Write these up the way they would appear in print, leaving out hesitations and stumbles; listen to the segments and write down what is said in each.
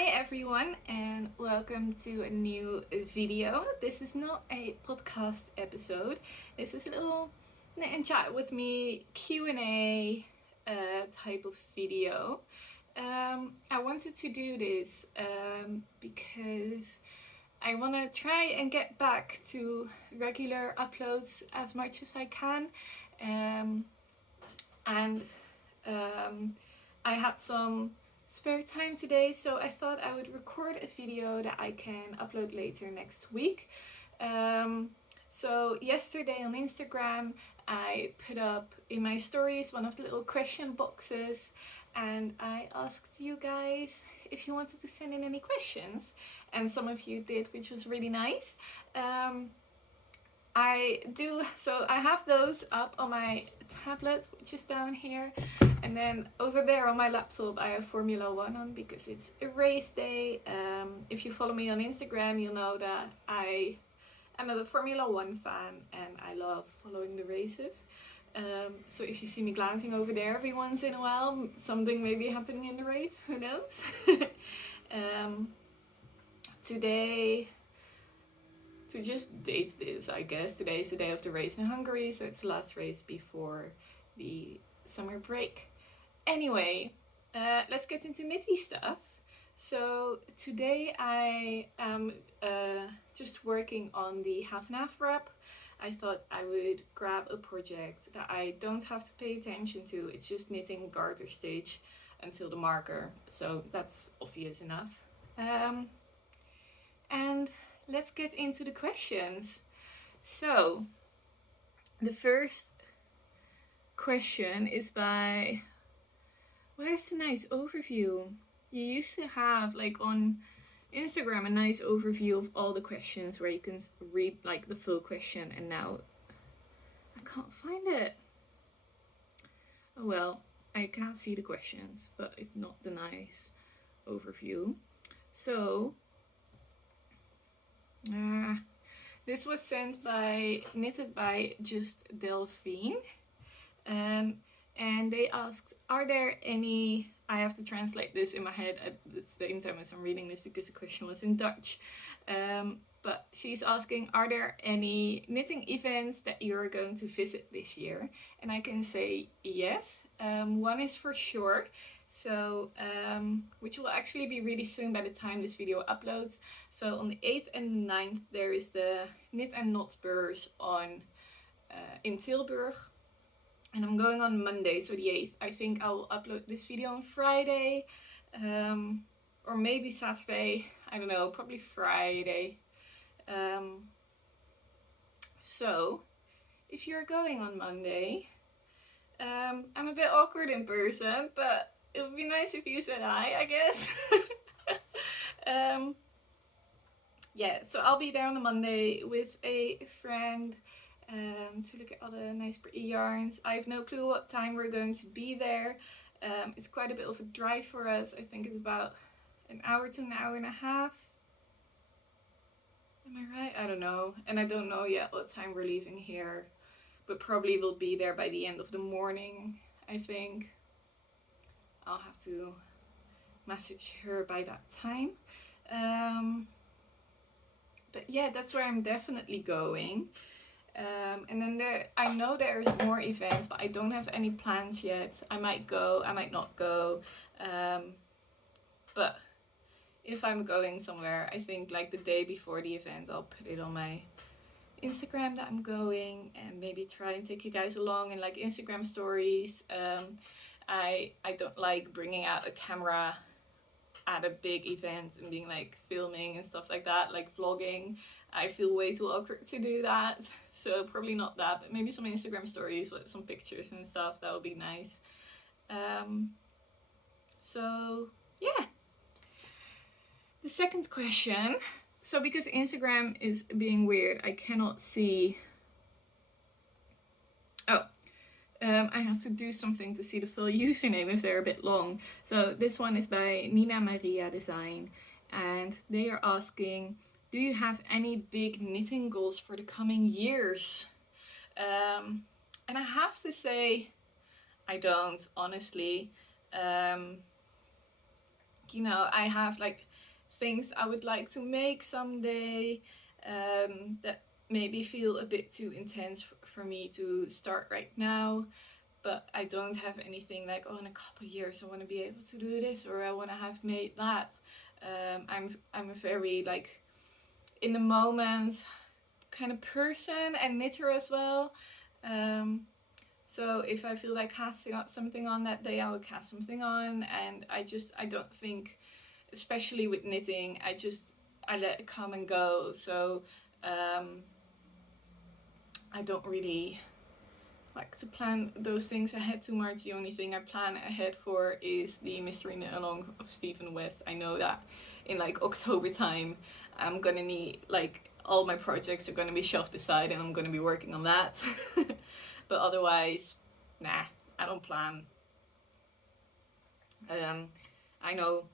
Hi everyone and welcome to a new video. This is not a podcast episode. This is a little knit and chat with me Q&A type of video. I wanted to do this because I want to try and get back to regular uploads as much as I can. I had some spare time today, so I thought I would record a video that I can upload later next week. So yesterday on Instagram I put up in my stories one of the little question boxes, and I asked you guys if you wanted to send in any questions, and some of you did, which was really nice. I have those up on my tablet, which is down here, and then over there on my laptop I have Formula 1 on because it's a race day. If you follow me on Instagram, you'll know that I am a Formula 1 fan and I love following the races. So if you see me glancing over there every once in a while, something may be happening in the race, who knows? Today, to just date this, I guess, today is the day of the race in Hungary, so it's the last race before the summer break. Anyway, let's get into knitty stuff. So today I am just working on the half and half wrap. I thought I would grab a project that I don't have to pay attention to. It's just knitting garter stitch until the marker, so that's obvious enough. And let's get into the questions. So the first question is by, where's the nice overview? You used to have, like, on Instagram, a nice overview of all the questions where you can read like the full question, and now I can't find it. Oh well, I can't see the questions, but it's not the nice overview. So this was knitted by just Delphine, and they asked, are there any, I have to translate this in my head at the same time as I'm reading this because the question was in Dutch, but she's asking, are there any knitting events that you're going to visit this year? And I can say yes. One is for sure, so which will actually be really soon by the time this video uploads. So on the 8th and 9th there is the Knit and Knot Beurs in Tilburg, and I'm going on Monday, so the 8th. I think I'll upload this video on Friday, or maybe Saturday, I don't know, probably Friday. So if you're going on Monday, I'm a bit awkward in person, but it would be nice if you said hi, I guess. Yeah, so I'll be there on the Monday with a friend to look at all the nice pretty yarns. I have no clue what time we're going to be there. It's quite a bit of a drive for us. I think it's about an hour to an hour and a half. Am I right? I don't know. And I don't know yet what time we're leaving here, but probably we'll be there by the end of the morning, I think. I'll have to message her by that time. But yeah, that's where I'm definitely going. And then I know there's more events, but I don't have any plans yet. I might go, I might not go. But if I'm going somewhere, I think like the day before the event, I'll put it on my Instagram that I'm going, and maybe try and take you guys along in like Instagram stories. I don't like bringing out a camera at a big event and being like filming and stuff like that, like vlogging. I feel way too awkward to do that, so probably not that, but maybe some Instagram stories with some pictures and stuff. That would be nice. So yeah. The second question, so because Instagram is being weird, I cannot see. I have to do something to see the full username if they're a bit long. So this one is by Nina Maria Design, and they are asking, do you have any big knitting goals for the coming years? And I have to say, I don't, honestly. You know, I have like things I would like to make someday, that maybe feel a bit too intense for me to start right now. But I don't have anything like, oh, in a couple of years I want to be able to do this, or I want to have made that. I'm a very like in the moment kind of person, and knitter as well. So if I feel like casting out something on that day, I will cast something on, and I don't think, especially with knitting, I let it come and go. So I don't really like to plan those things ahead too much. The only thing I plan ahead for is the Mystery Knit Along of Stephen West. I know that in like October time, I'm gonna need like all my projects are gonna be shoved aside, and I'm gonna be working on that. But otherwise, nah, I don't plan. I know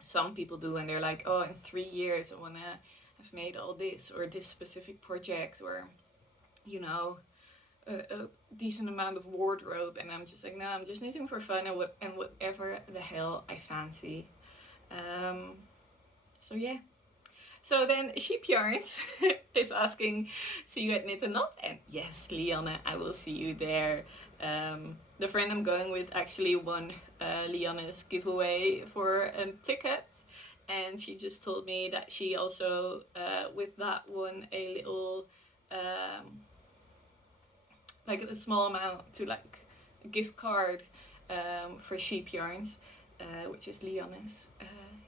some people do, and they're like, oh, in 3 years I wanna have made all this or this specific project, or you know, a decent amount of wardrobe. And I'm just like, no, I'm just knitting for fun, and whatever the hell I fancy. So yeah. So then Sheep Yarns is asking, see you at Knit and Knot? And yes, Lianne, I will see you there. The friend I'm going with actually won Lianne's giveaway for a ticket, and she just told me that she also with that won a little like a small amount to like a gift card for Sheep Yarns, which is Lianne's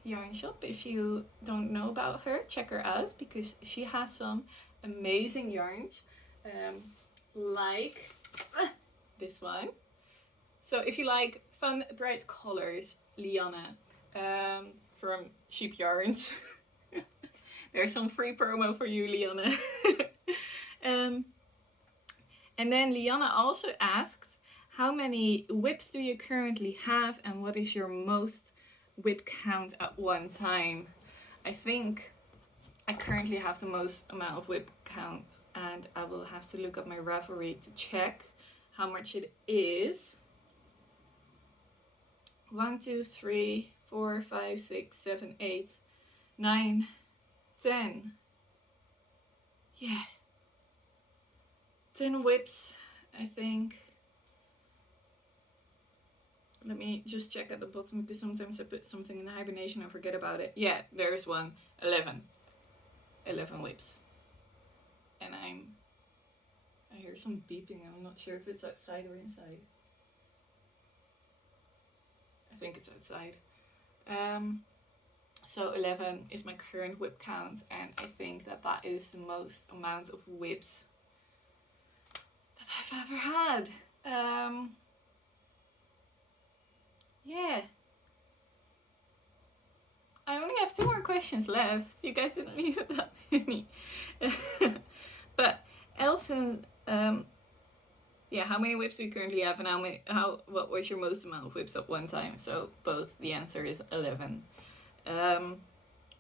yarn shop. If you don't know about her, check her out, because she has some amazing yarns, like this one. So if you like fun, bright colors, Lianne from Sheep Yarns, there's some free promo for you, Lianne. And then Lianne also asks, how many whips do you currently have, and what is your most whip count at one time? I think I currently have the most amount of whip count, and I will have to look up my Ravelry to check how much it is. 1, 2, 3, 4, 5, 6, 7, 8, 9, 10. Yeah. 10 whips, I think. Let me just check at the bottom, because sometimes I put something in the hibernation and forget about it. Yeah, there's one. 11. 11 whips. And I hear some beeping. I'm not sure if it's outside or inside. I think it's outside. So 11 is my current whip count, and I think that that is the most amount of whips that I've ever had. Yeah. I only have 2 more questions left. You guys didn't leave it that many. But Elfin, yeah, how many whips do you currently have, and what was your most amount of whips at one time? So both, the answer is 11. And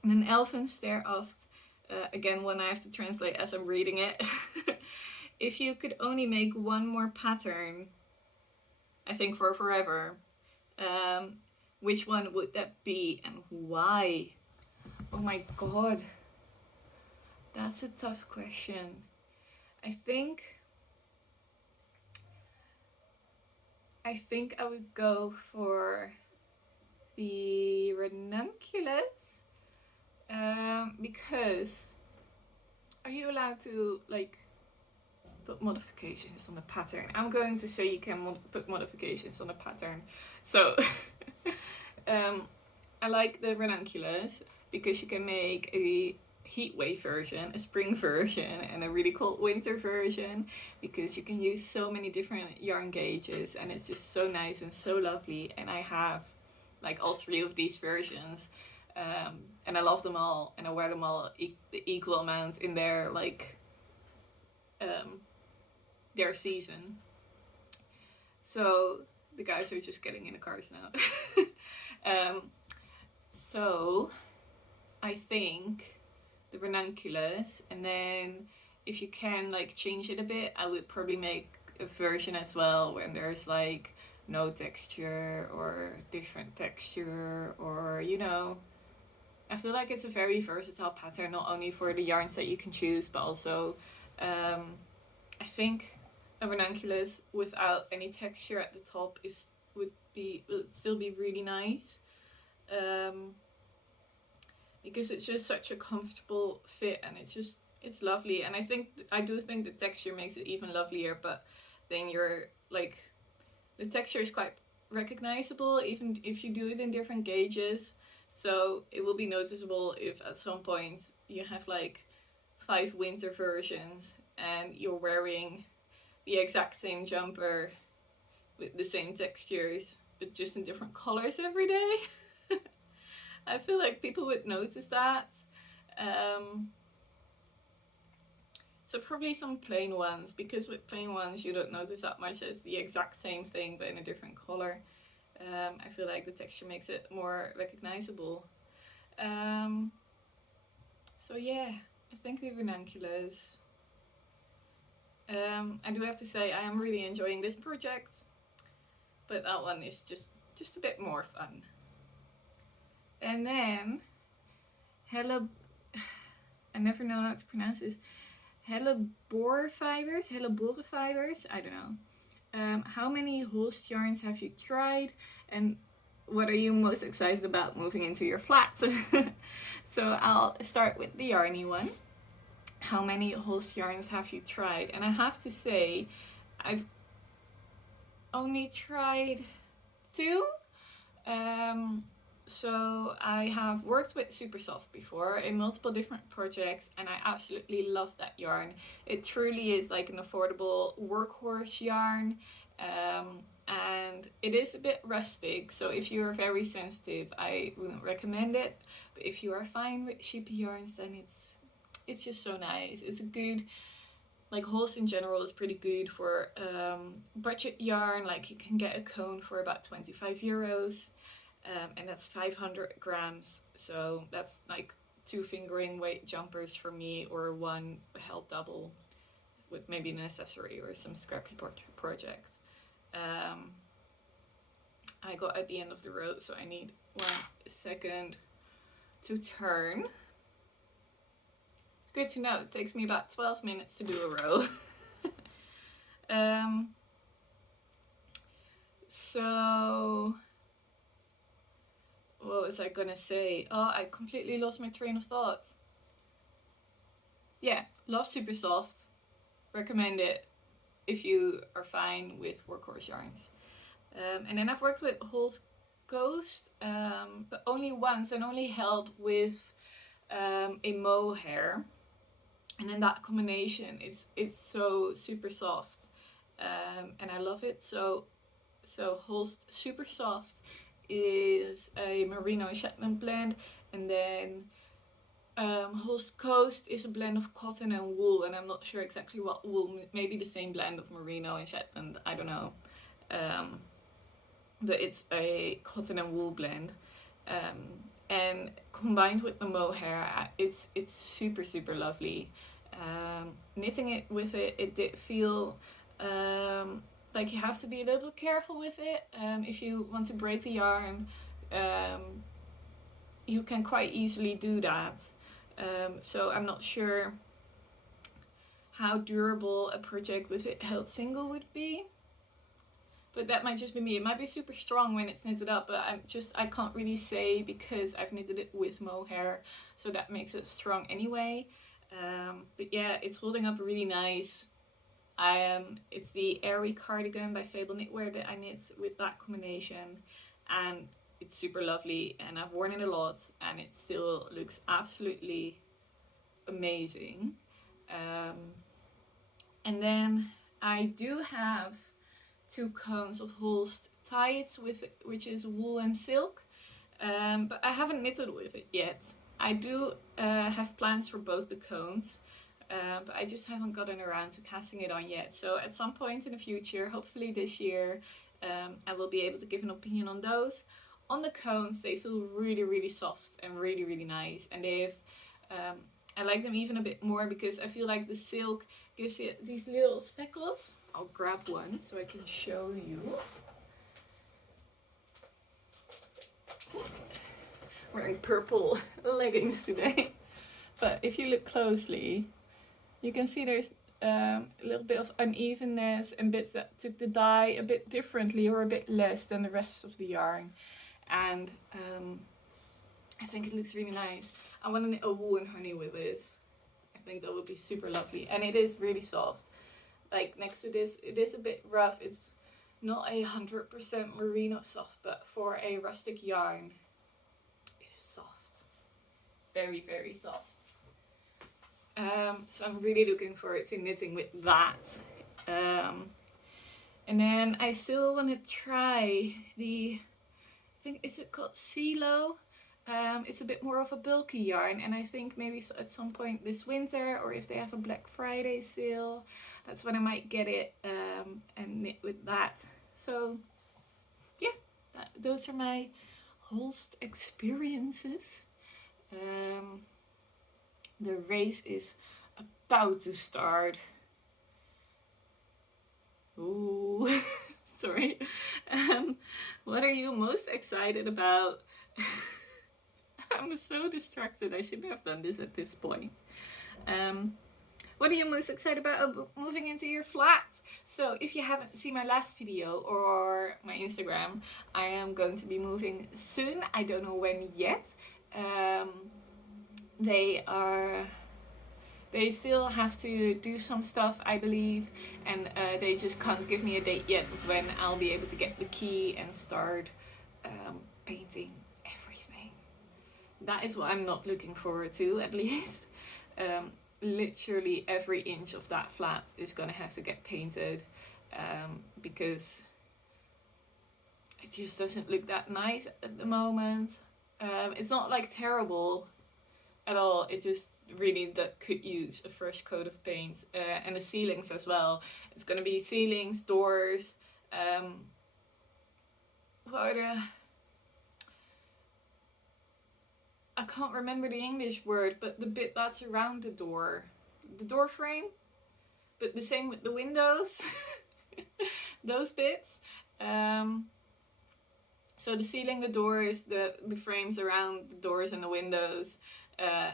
then Elfin Stare asked, again, one I have to translate as I'm reading it. If you could only make one more pattern, I think for forever, which one would that be, and why? Oh my god, that's a tough question. I think I would go for the ranunculus, because are you allowed to like put modifications on the pattern? I'm going to say you can put modifications on the pattern. So I like the ranunculus because you can make a heatwave version, a spring version, and a really cold winter version, because you can use so many different yarn gauges, and it's just so nice and so lovely. And I have like all 3 of these versions, and I love them all, and I wear them all the equal amount in their like their season. So the guys are just getting in the cars now. So I think the ranunculus, and then if you can like change it a bit, I would probably make a version as well when there's like no texture or different texture, or you know, I feel like it's a very versatile pattern, not only for the yarns that you can choose, but also I think a ranunculus without any texture at the top would still be really nice. Because it's just such a comfortable fit, and it's lovely. And I do think the texture makes it even lovelier, but then you're like, the texture is quite recognizable even if you do it in different gauges. So it will be noticeable if at some point you have like 5 winter versions and you're wearing the exact same jumper with the same textures but just in different colors every day. I feel like people would notice that. So probably some plain ones, because with plain ones you don't notice that much as the exact same thing but in a different color. I feel like the texture makes it more recognizable. So yeah, I think the ranunculus. I do have to say I am really enjoying this project, but that one is just a bit more fun. And then I never know how to pronounce this. Hellebore fibers, I don't know. How many Holst yarns have you tried, and what are you most excited about moving into your flat? So I'll start with the yarny one. How many Holst yarns have you tried? And I have to say, I've only tried 2. So I have worked with Super Soft before in multiple different projects, and I absolutely love that yarn. It truly is like an affordable workhorse yarn, and it is a bit rustic, so if you're very sensitive I wouldn't recommend it. But if you are fine with sheepy yarns, then it's just so nice. It's a good, like, Holst in general is pretty good for budget yarn. Like, you can get a cone for about 25 euros. And that's 500 grams, so that's like 2 fingering weight jumpers for me, or 1 held double with maybe an accessory or some scrappy project. I got at the end of the row, so I need 1 second to turn. It's good to know, it takes me about 12 minutes to do a row. So what was I gonna say? Oh, I completely lost my train of thought. Yeah, love Super Soft. Recommend it if you are fine with workhorse yarns. And then I've worked with Holst Ghost, but only once, and only held with a mohair. And then that combination, it's so super soft, and I love it. So Holst Super Soft is a merino and Shetland blend, and then Holst Coast is a blend of cotton and wool, and I'm not sure exactly what wool, maybe the same blend of merino and Shetland, I don't know, but it's a cotton and wool blend, and combined with the mohair, it's super lovely. Knitting it with it did feel like you have to be a little bit careful with it. If you want to break the yarn, you can quite easily do that. So I'm not sure how durable a project with it held single would be. But that might just be me. It might be super strong when it's knitted up, but I can't really say because I've knitted it with mohair, so that makes it strong anyway. But yeah, it's holding up really nice. It's the Airy Cardigan by Fable Knitwear that I knit with that combination, and it's super lovely, and I've worn it a lot and it still looks absolutely amazing. And then I do have 2 cones of Holst Tights, which is wool and silk, but I haven't knitted with it yet. I do have plans for both the cones, but I just haven't gotten around to casting it on yet. So at some point in the future, hopefully this year, I will be able to give an opinion on those. On the cones, they feel really soft and really nice, and I like them even a bit more because I feel like the silk gives it these little speckles. I'll grab one so I can show you. wearing purple leggings today. But if you look closely, you can see there's a little bit of unevenness and bits that took the dye a bit differently or a bit less than the rest of the yarn. And I think it looks really nice. I want to knit a wool and honey with this. I think that would be super lovely. And it is really soft. Like next to this, it is a bit rough. It's not 100% merino soft, but for a rustic yarn, it is soft. Very, very soft. So I'm really looking forward to knitting with that. And then I still want to try the, I think, is it called CeeLo? It's a bit more of a bulky yarn, and I think maybe at some point this winter, or if they have a Black Friday sale, that's when I might get it and knit with that. So yeah, those are my Holst experiences. The race is about to start. Ooh, sorry. What are you most excited about? I'm so distracted. I shouldn't have done this at this point. What are you most excited about moving into your flat? So if you haven't seen my last video or my Instagram, I am going to be moving soon. I don't know when yet. They still have to do some stuff, I believe, and they just can't give me a date yet of when I'll be able to get the key and start painting everything. That is what I'm not looking forward to, at least. Literally every inch of that flat is gonna have to get painted because it just doesn't look that nice at the moment. It's not like terrible at all, it just really could use a fresh coat of paint. And the ceilings as well. It's gonna be ceilings, doors, what are the, I can't remember the English word, but the bit that's around the door frame, but the same with the windows, those bits. So the ceiling, the doors, the frames around the doors and the windows,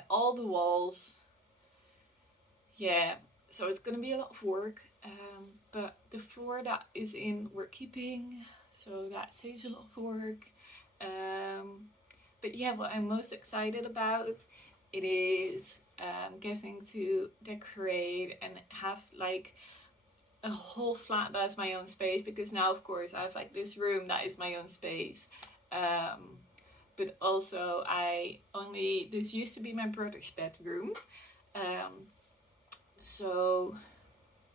all the walls. Yeah, so it's gonna be a lot of work, but the floor that is in we're keeping, so that saves a lot of work. But yeah, what I'm most excited about, it is getting to decorate and have like a whole flat that is my own space, because now of course I have like this room that is my own space, but also this used to be my brother's bedroom, so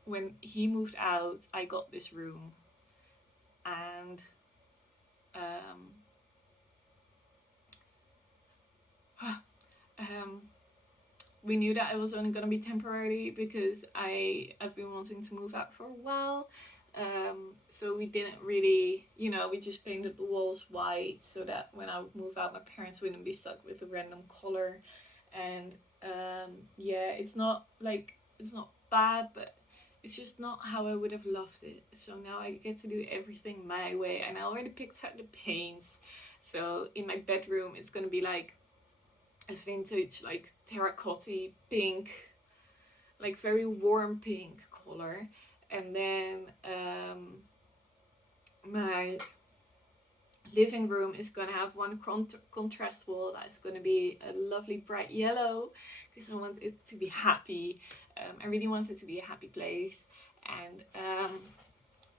when he moved out I got this room, and we knew that it was only going to be temporary because I've been wanting to move out for a while. So we didn't really, we just painted the walls white so that when I would move out my parents wouldn't be stuck with a random color. And yeah, it's not bad, but it's just not how I would have loved it. So now I get to do everything my way, and I already picked out the paints. So in my bedroom it's going to be like a vintage like terracotta pink, like very warm pink color, and then my living room is gonna have one contrast wall that's gonna be a lovely bright yellow, because I want it to be happy. I really want it to be a happy place, and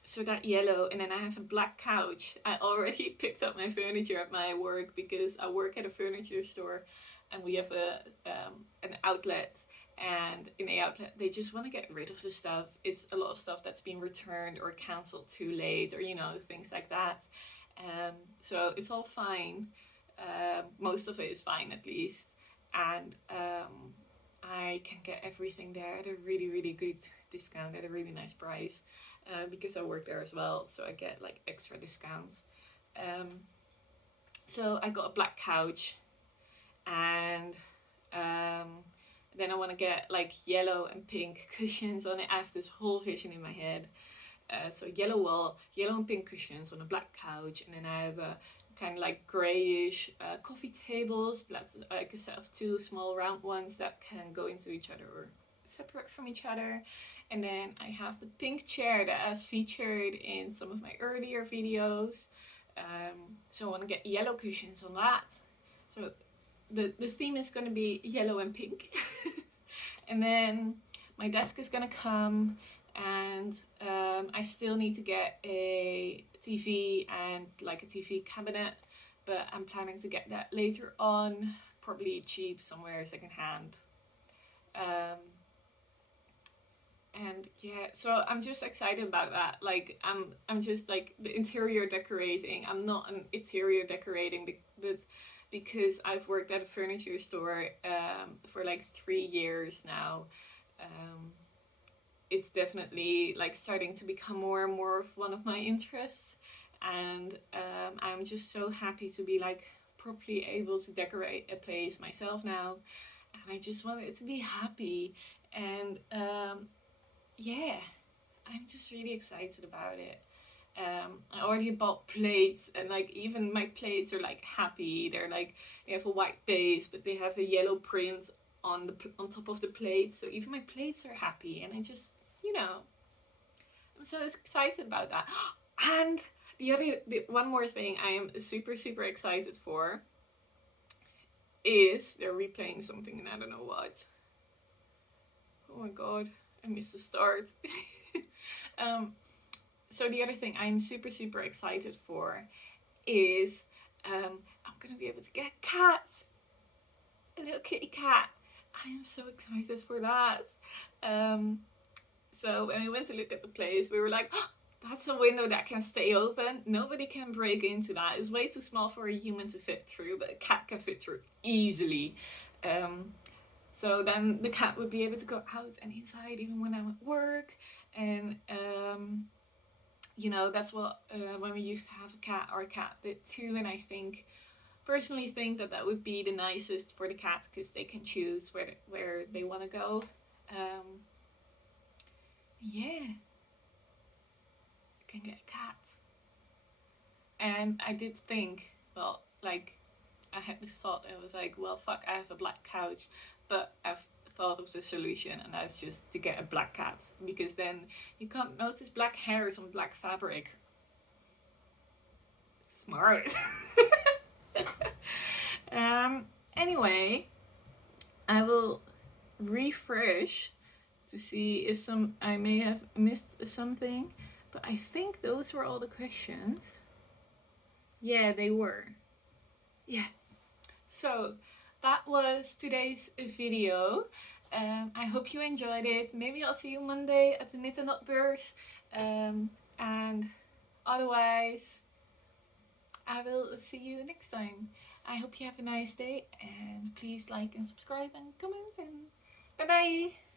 so that yellow, and then I have a black couch. I already picked up my furniture at my work because I work at a furniture store and we have an outlet, and in the outlet they just want to get rid of the stuff. It's a lot of stuff that's been returned or cancelled too late, or things like that. So it's all fine. Most of it is fine at least, and I can get everything there at a really, really good discount, at a really nice price, because I work there as well, so I get like extra discounts. So I got a black couch, and then I want to get like yellow and pink cushions on it. I have this whole vision in my head. So yellow wall, yellow and pink cushions on a black couch, and then I have a kind of like grayish coffee tables. That's like a set of two small round ones that can go into each other or separate from each other. And then I have the pink chair that has featured in some of my earlier videos. So I want to get yellow cushions on that. So the theme is going to be yellow and pink. And then my desk is going to come, and I still need to get a TV and like a TV cabinet, but I'm planning to get that later on, probably cheap somewhere secondhand. And yeah, so I'm just excited about that. Like I'm just like the interior decorating. I'm not an interior decorating, but because I've worked at a furniture store for like 3 years now, it's definitely like starting to become more and more of one of my interests. And I'm just so happy to be like properly able to decorate a place myself now. And I just want it to be happy. And yeah, I'm just really excited about it. I already bought plates, and like even my plates are like happy. They're like, they have a white base, but they have a yellow print on top of the plate. So even my plates are happy, and I just, I'm so excited about that. And the one more thing I am super excited for is they're replaying something, and I don't know what. Oh my god, I missed the start. So the other thing I'm super excited for is I'm gonna be able to get cats, a little kitty cat. I am so excited for that. So when we went to look at the place, we were like, oh, that's a window that can stay open. Nobody can break into that. It's way too small for a human to fit through, but a cat can fit through easily. So then the cat would be able to go out and inside even when I'm at work. And that's what when we used to have a cat, our cat did too. And I personally think that would be the nicest for the cat, because they can choose where they want to go. Yeah, I can get a cat. And I did think, well, like I had this thought, I was like, well, fuck, I have a black couch, but I've thought of the solution, and that's just to get a black cat, because then you can't notice black hairs on black fabric. Smart. Anyway, I will refresh to see if I may have missed something, but I think those were all the questions. Yeah, they were. Yeah. So that was today's video. I hope you enjoyed it. Maybe I'll see you Monday at the Knit and Knot Beurs. And otherwise, I will see you next time. I hope you have a nice day, and please like and subscribe and comment, and bye bye!